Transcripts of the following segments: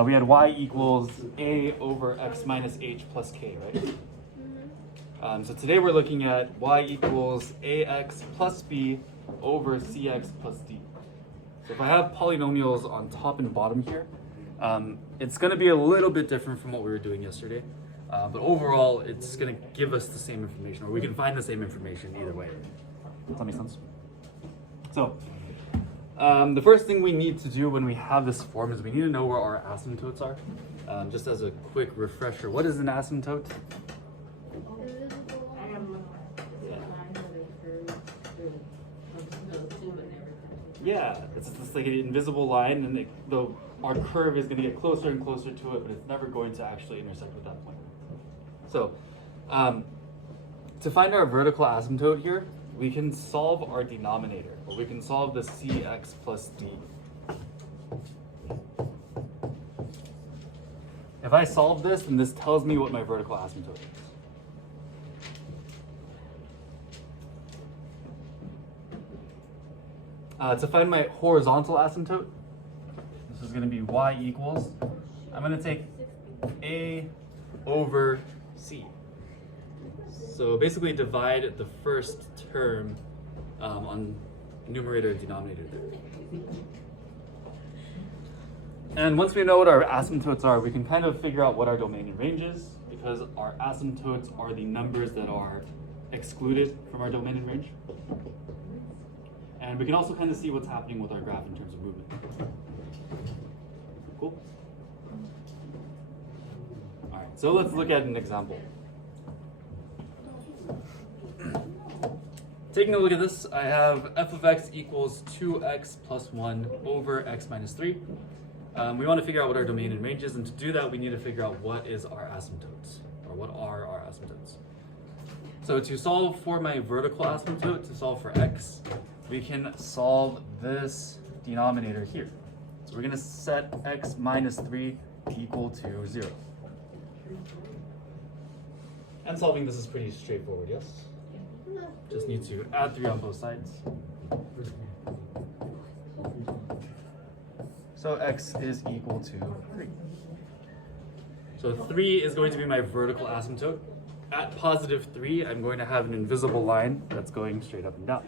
we had y equals a over x minus h plus k, right? So today we're looking at y equals ax plus b over cx plus d. So if I have polynomials on top and bottom here, it's going to be a little bit different from what we were doing yesterday. But overall, it's going to give us the same information, or we can find the same information either way. Does that make sense? So the first thing we need to do when we have this form is we need to know where our asymptotes are. Just as a quick refresher, what is an asymptote? Yeah, it's like an invisible line, and our curve is going to get closer and closer to it, but it's never going to actually intersect with that point. So, to find our vertical asymptote here, we can solve our denominator, or we can solve the cx plus d. If I solve this, then this tells me what my vertical asymptote is. To find my horizontal asymptote, this is going to be y equals, I'm going to take a over c. So basically divide the first term on numerator and denominator there. And once we know what our asymptotes are, we can kind of figure out what our domain and range is, because our asymptotes are the numbers that are excluded from our domain and range. And we can also kind of see what's happening with our graph in terms of movement. Cool? All right, so let's look at an example. Taking a look at this, I have f of x equals 2x plus 1 over x minus 3. We want to figure out what our domain and range is, and to do that, we need to figure out what is our asymptotes, or what are our asymptotes. So to solve for my vertical asymptote, to solve for x, we can solve this denominator here. So we're going to set x minus 3 equal to 0. And solving this is pretty straightforward, yes? Just need to add 3 on both sides. So x is equal to 3. So 3 is going to be my vertical asymptote. At positive 3, I'm going to have an invisible line that's going straight up and down.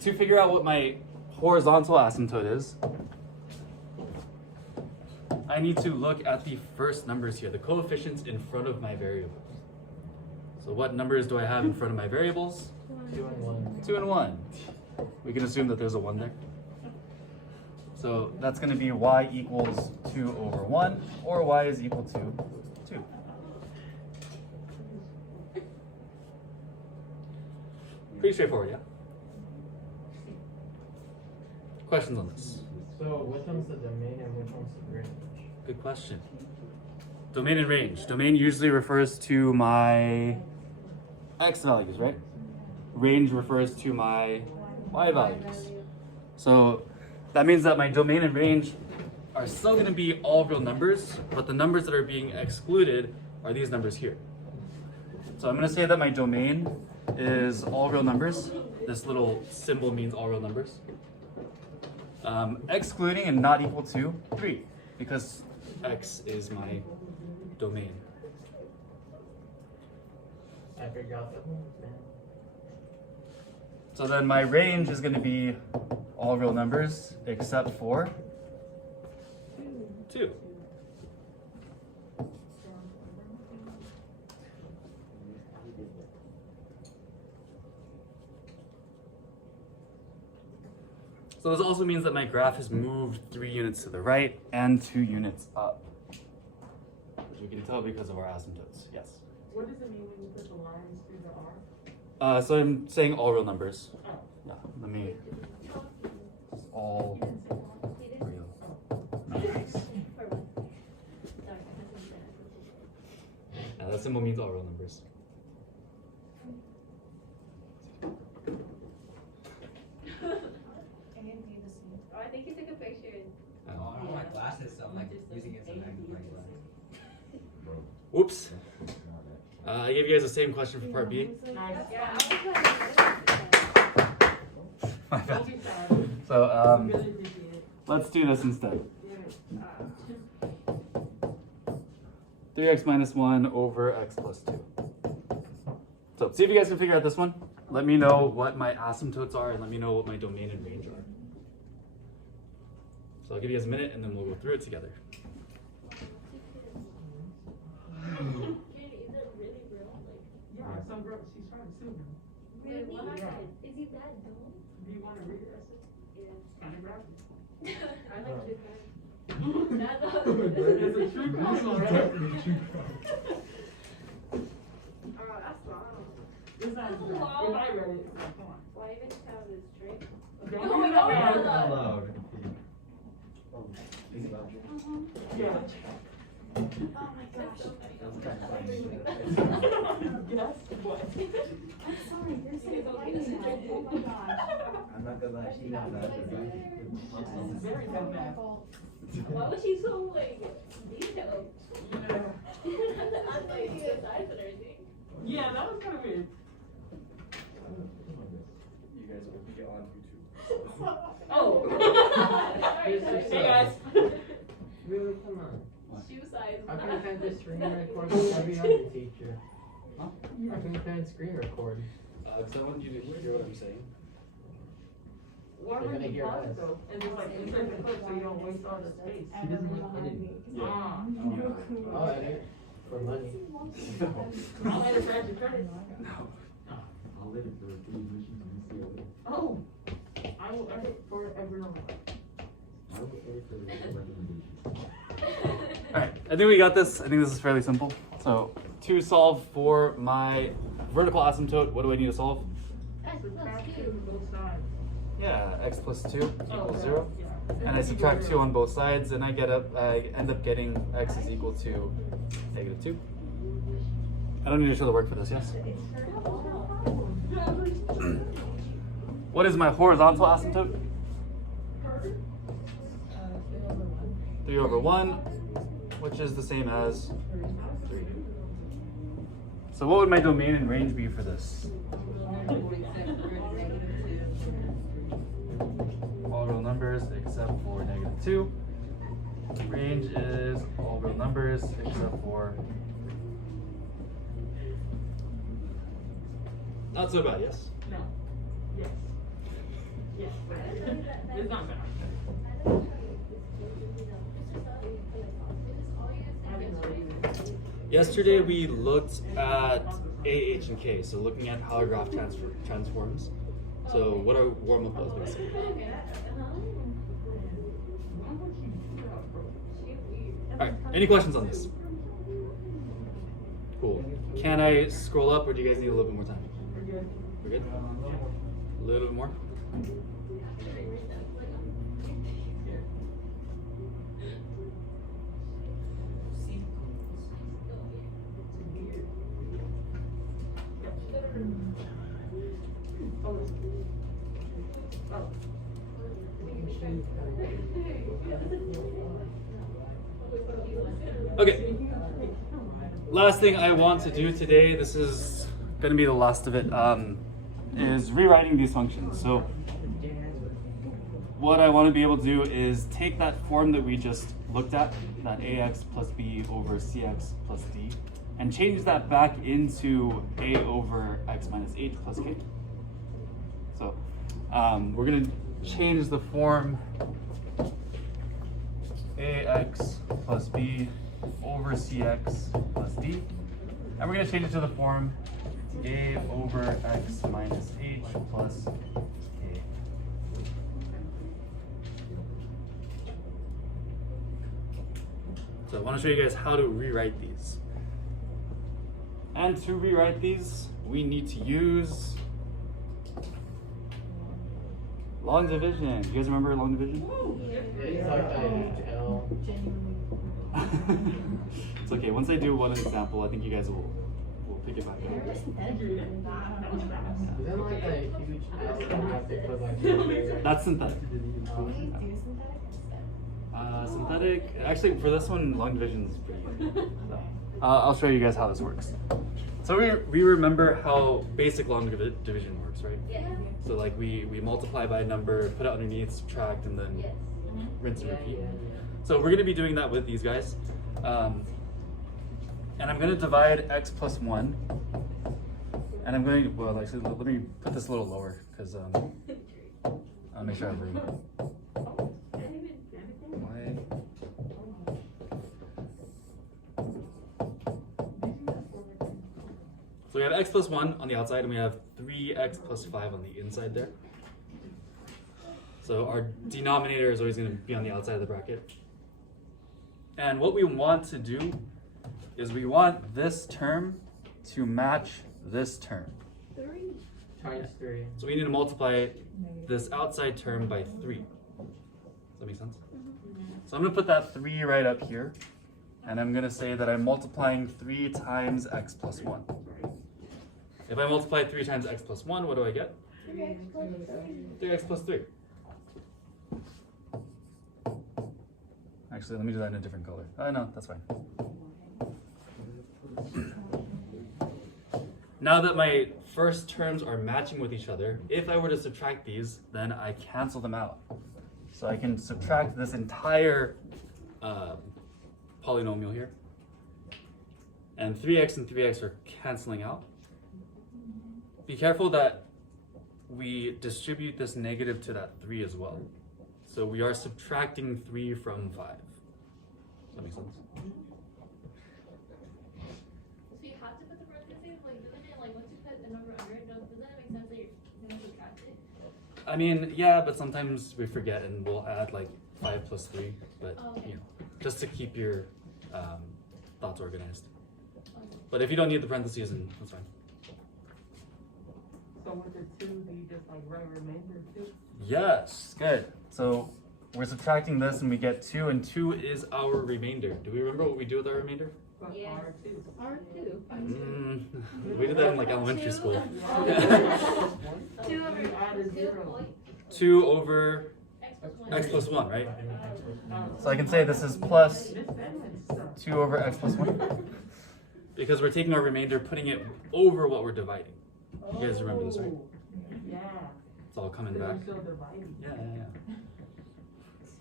To figure out what my horizontal asymptote is, I need to look at the first numbers here, the coefficients in front of my variables. So what numbers do I have in front of my variables? 2 and 1. 2 and 1. We can assume that there's a 1 there. So that's going to be y equals 2 over 1, or y is equal to 2. Pretty straightforward, yeah? Questions on this? So which one's the domain and which one's the range? Good question. Domain and range. Domain usually refers to my x values, right? Range refers to my y values. So that means that my domain and range are still going to be all real numbers, but the numbers that are being excluded are these numbers here. So I'm going to say that my domain is all real numbers. This little symbol means all real numbers. Excluding and not equal to 3, because x is my domain. I figured out that one. So then my range is going to be all real numbers except for 2. So this also means that my graph has moved 3 units to the right and 2 units up, which we can tell because of our asymptotes. Yes? What does it mean when you put the lines through the R? So I'm saying all real numbers. Yeah, let me. All real numbers. Yeah, that symbol means all real numbers. I think he took a picture. Oh, I don't have my glasses, so I'm like using it as a magnifying glass. Whoops. I gave you guys the same question for part B. Nice. Yeah, I was like, Don't be sad. So Really appreciate it. let's do this instead. Yeah. 3x minus 1 over x plus 2. So see if you guys can figure out this one. Let me know what my asymptotes are and let me know what my domain and range are. So I'll give you guys a minute and then we'll go through it together. Yeah, some girl, she's trying to sue him. Wait, what Yeah. happened? Is he that dumb? Do you want to read it? Yeah. Kind of graphic. I like to kind It's a true crime, right? Oh, that's wrong. It's not That's exact. long. If I read it, it's like, come on. Why even count as straight? Don't Oh my read God, it hold out on. loud. Yeah. Oh my gosh. Yes, what? I'm sorry, you're so funny. Oh my gosh. I'm not gonna lie, she not bad. It's very bad. Why was she so like detailed? I'm like the size and everything. Yeah, that was kind of weird. You guys will be on YouTube. Oh. Sorry, sorry. Hey guys. Really, come on. Shoe size. How can you find the screen record with every other teacher? How can you find screen record? Because I want you to hear what I'm saying. Why They're would gonna you hear pause us. it though? And just like insert the clip so you don't waste all the space. She doesn't like editing. Ah. Oh, edit for money. I'll edit for extra credit. I'll edit for 3 missions and UCLA. Oh. I will edit for everyone. I will edit for recommendations. Alright, I think we got this. I think this is fairly simple. So to solve for my vertical asymptote, what do I need to solve? Subtract 2 on both sides. Yeah, x plus 2 Oh, equals okay. 0. Yeah. And I subtract 2 on both sides, and I end up getting x is equal to negative 2. I don't need to show the work for this, yes? What is my horizontal asymptote? 3 over 1, which is the same as 3. So what would my domain and range be for this? All real numbers except for negative 2. Range is all real numbers except for... Not so bad, yes? No. Yes. Yes. It's not bad. I didn't know either. Yesterday we looked at A, H, and K, so looking at how a graph transforms. So what our warm-up was basically. Alright, any questions on this? Cool. Can I scroll up or do you guys need a little bit more time? We're good. We're good? A little bit more? Okay. Last thing I want to do today, this is going to be the last of it, is rewriting these functions. So what I want to be able to do is take that form that we just looked at, that ax plus b over cx plus d, and change that back into a over x minus h plus k. So we're going to change the form ax plus b over cx plus d, and we're going to change it to the form a over x minus h plus k. So I want to show you guys how to rewrite these. And to rewrite these, we need to use long division. You guys remember long division? It's like a L. It's okay. Once I do one example, I think you guys will pick it back up. Isn't like a huge S that have to put like That's synthetic. Synthetic. Actually, for this one, long division is pretty good. So, I'll show you guys how this works. So we remember how basic long division works, right? Yes. So like we multiply by a number, put it underneath, subtract, and then Yes. rinse and repeat. So we're going to be doing that with these guys. And I'm going to divide x plus 1. And I'm going to, well, actually, let me put this a little lower because I'll make sure I have room. Why? So we have x plus 1 on the outside, and we have 3x plus 5 on the inside there. So our denominator is always going to be on the outside of the bracket. And what we want to do is we want this term to match this term. Times 3. So we need to multiply this outside term by 3. Does that make sense? So I'm going to put that 3 right up here. And I'm going to say that I'm multiplying 3 times x plus 1. If I multiply 3 times x plus 1, what do I get? 3x plus 3. Actually, let me do that in a different color. Oh, no, that's fine. Now that my first terms are matching with each other, if I were to subtract these, then I cancel them out. So I can subtract this entire polynomial here. And 3x and 3x are canceling out. Be careful that we distribute this negative to that 3 as well. So we are subtracting 3 from 5. Does that make sense? So you have to put the parentheses, like doesn't it, like once you put the number under it, doesn't that make sense that you're going to subtract it? I mean, yeah, but sometimes we forget and we'll add like 5 plus 3, but Okay. you know, just to keep your thoughts organized. But if you don't need the parentheses, then that's fine. So with the 2, do you just like write remainder 2? Yes, good. So we're subtracting this and we get 2, and 2 is our remainder. Do we remember what we do with our remainder? But Yeah. R2. R2. We did that in like elementary school. 2 over You added 2 0. point 2 over x plus 1. x plus 1, right? So I can say this is plus This sentence sucks. 2 over x plus 1. Because we're taking our remainder, putting it over what we're dividing. You guys remember this, right? Yeah. It's all coming But back. you're still dividing. Yeah.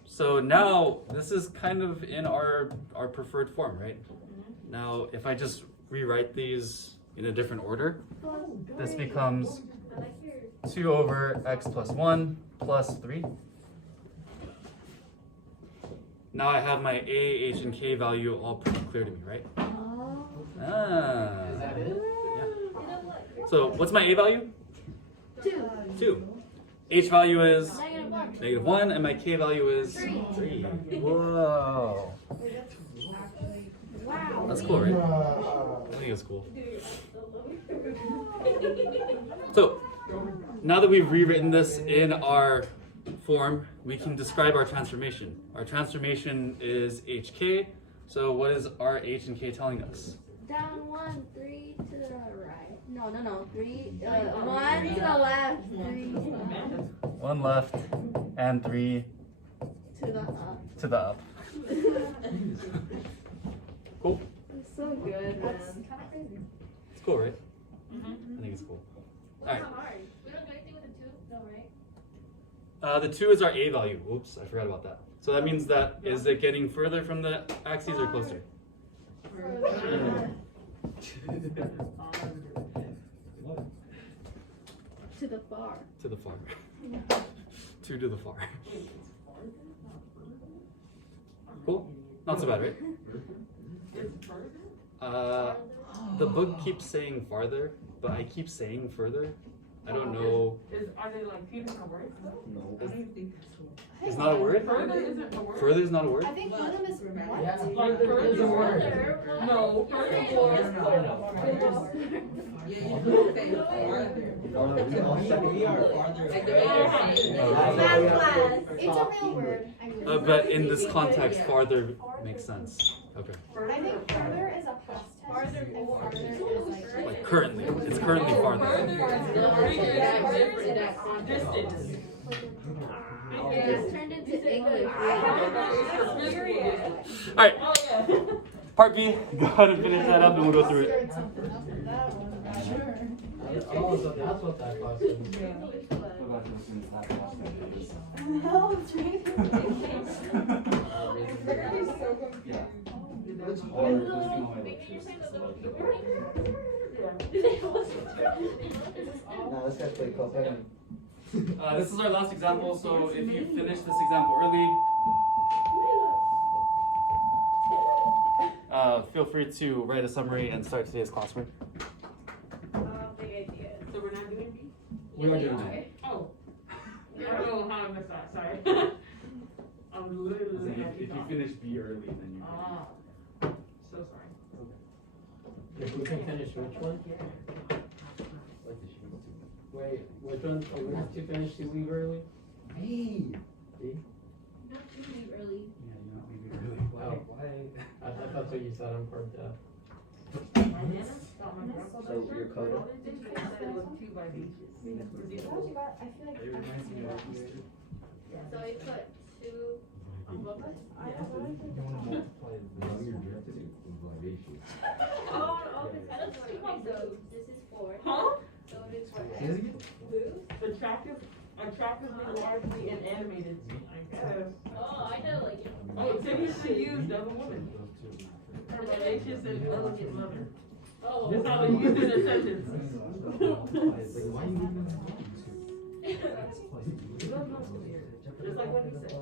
So now this is kind of in our preferred form, right? Now if I just rewrite these in a different order, this becomes I like yours. 2 over x plus 1 plus 3. Now I have my a, h, and k value all pretty clear to me, right? Ah. Is that it? Yeah. You know what? So what's my a value? 2. 2. H value is Negative 1. -1, and my k value is 3. 3. Whoa. Wow. That's cool, right? I think it's cool. So now that we've rewritten this in our form, we can describe our transformation. Our transformation is hk. So what is our h and k telling us? Down 1, 3 to the right. No. 3, 1 to the left. 3 to the left. 1 left and 3 To the up. to the up. Cool. It's so good, man. It's cool, right? I think it's cool. Well, Alright. not hard. We don't do anything with the 2, no, right? The 2 is our a value. Oops, I forgot about that. So that means that, is it getting further from the axes or closer? To the far. To the far. 2 to the far. Cool? Not so bad, right? It's further? The book keeps saying farther, but I keep saying further. I don't know. Are they like two different words? It's not a word? Further isn't a word? Further is not a word? I think one of them is what? Yeah. Like further It's a word. further. No, further was Math class. It's a real word. I really- But in this context, farther makes sense. Okay. I think further is a past tense. Farther and farther is like. Like currently. It's currently farther. distance. It's turned into English. Alright, Oh, yeah. part B. Go ahead and finish that up and we'll go through it. Something else. That Oh, so that's what that class is. Go back to the students that class days. No, it's right. Everybody's so confused. Yeah. It's hard listening all my lectures. It's a lot of Now let's guys play close second. This is our last example, so if you finish this example early, feel free to write a summary and start today's classwork. Big idea. So we're not doing B? We are doing that. Oh. I don't know how I missed that, sorry. I'm literally. If you finish B early, then you. Ah, so sorry. If we can finish which one? Wait, which one? Oh, we have to finish to leave early? Hey! Not too early. Yeah, you're not leaving early. Wow. I thought that's what you said on part deaf. So your code? It was 2 by B. What you got? I feel like. It reminds me of So I put 2 on both us. I don't know. Oh, okay. I don't think so. This is 4. Huh? So it is 4. Say it again? Attractively, largely, and animated, I guess. Oh, I know, like, Oh, so you should use the other woman. Herbaceous and elegant mother. oh. That's how they use it in a sentence. Just like what he said.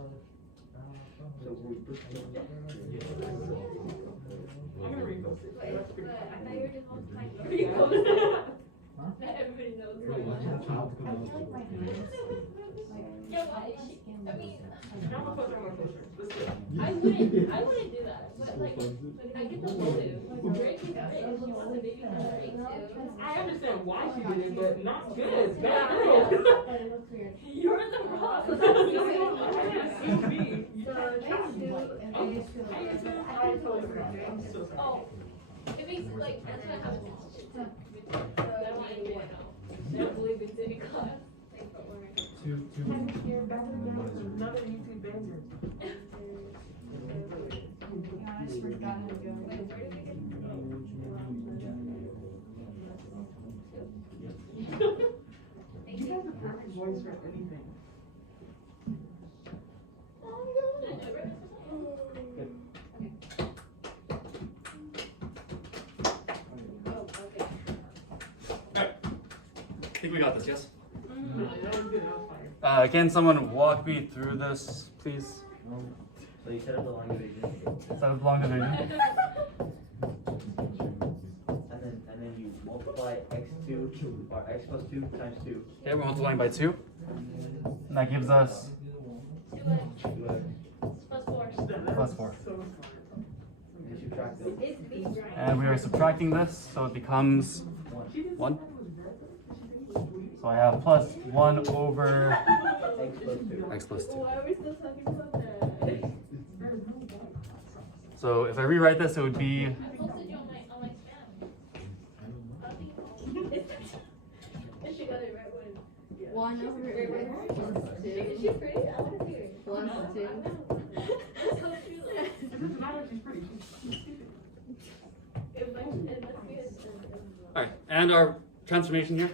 I'm gonna read those. Wait, That's but pretty I fun. thought you were just multiplying Yeah. every code. Not everybody knows what one. Yeah, why? I mean, I'm gonna put them on closer. Let's do it. I wouldn't do that. But like, I get the motive. Like, Drake is rich. She wants a baby from Drake too. I understand why she did it, but not good. Bad Yeah. girl. You're the problem. Oh, it makes it like that's what happens in teaching too. So I don't want anyone to know. Don't believe it's in class. Like, but we're Another YouTube banger. I just forgot how to go. wait, where did we get? Thank You you. have the perfect voice for anything. Oh, okay. I think we got this, yes? That was good, that was fire. Can someone walk me through this, please? So you set up the long division, Is that a long division? and then you multiply x2 or x plus 2 times 2. Okay, we're multiplying by 2. And that gives us 2x plus 4. plus 4. And you subtract the It's B, right? And we are subtracting this, so it becomes 1. So I have plus 1 over x plus 2. x plus 2. Why are we still talking about that? So if I rewrite this, it would be I posted you on my spam. I think she got it right when. 1 over x plus 2 Is she pretty? I want to see her. plus 2. That's so cute. It doesn't matter if she's pretty. She's stupid. It must be a. alright, and our transformation here.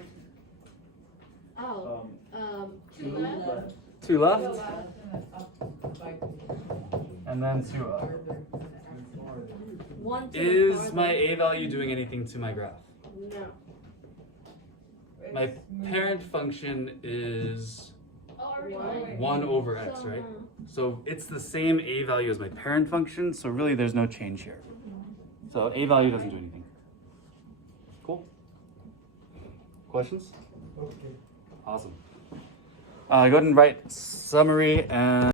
Oh, 2 left. 2 left, and then 2 up. 1 to the Is farther. my a value doing anything to my graph? No. My parent function is Oh, already One. lower. 1 over x, So, right? So it's the same a value as my parent function, so really there's no change here. So a value doesn't do anything. Cool? Questions? Okay. Awesome. Go ahead and write summary and